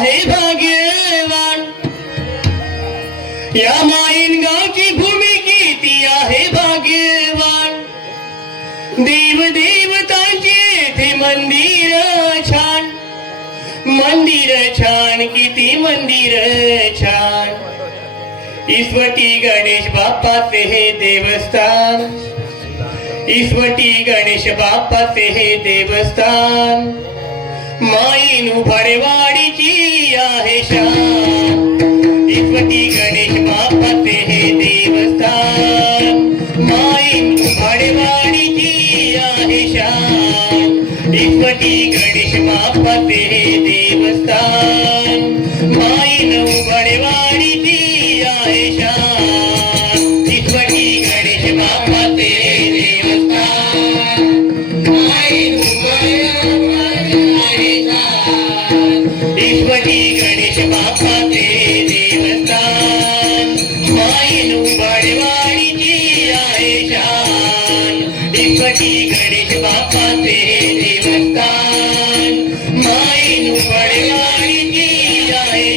आहे भाग्यवान। या माईन गावची भूमी किती आहे भाग्यवान। देव देवतांचे येथे मंदिर छान। मंदिर छान किती मंदिर छान। ईश्वटी गणेश बाप्पाचे हे देवस्थान। ईश्वटी गणेश बाप्पाचे हे देवस्थान। माईन उभारवाडीची आहे शान ईश्वटी गणेश बाप्पाचे हे देवस्थान। माईन उभारवाडीची आहे शान ईश्वटी गणेश बाप्पाचे हे देवस्थान। माईन उभारवाडीची आहे शान ईश्वटी गणेश बाप्पाचे हे देवस्थान। माईन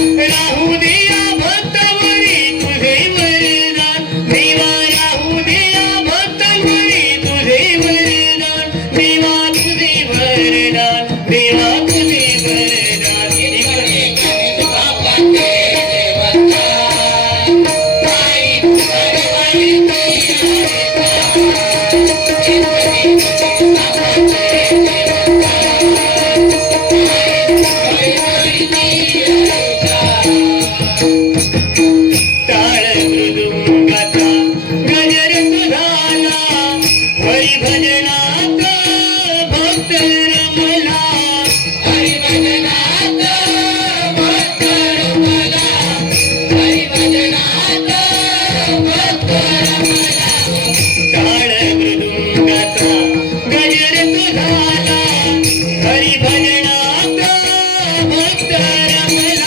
राहू दे Dharma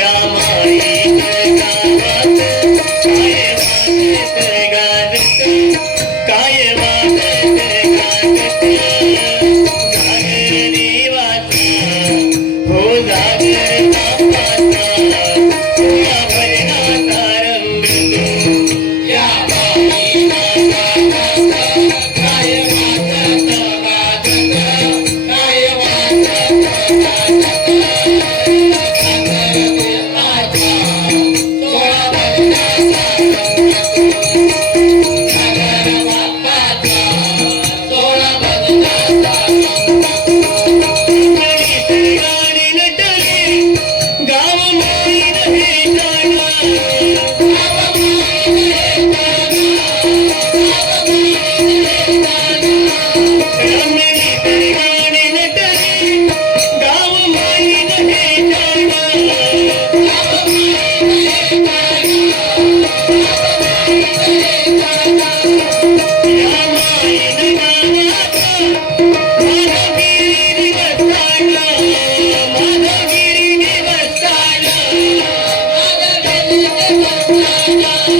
Maria, Maria,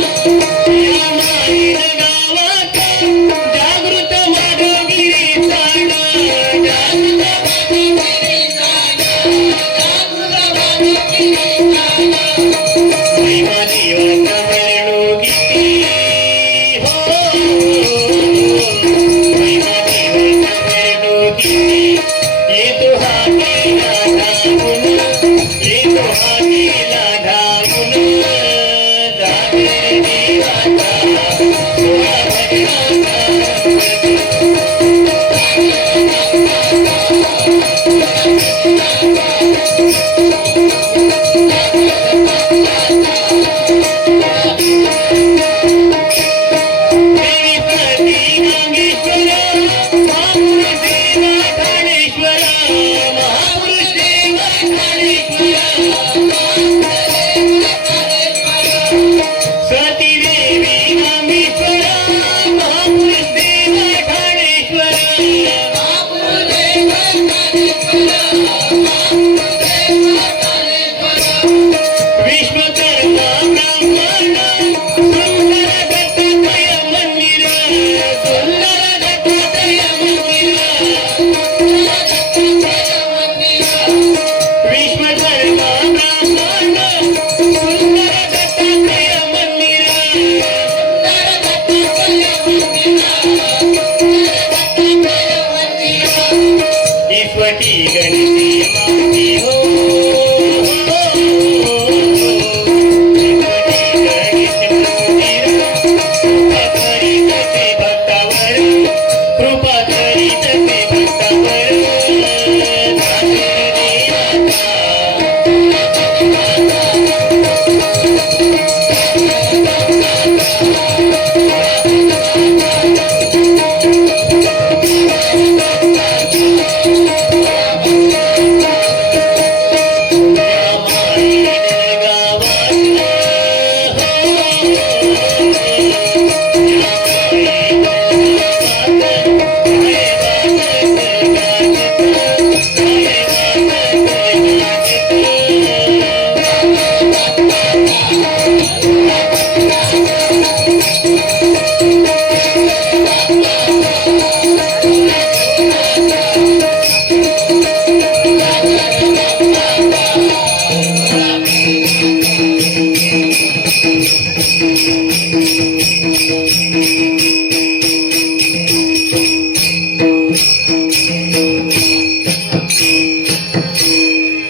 you. శ్రీవటి గణి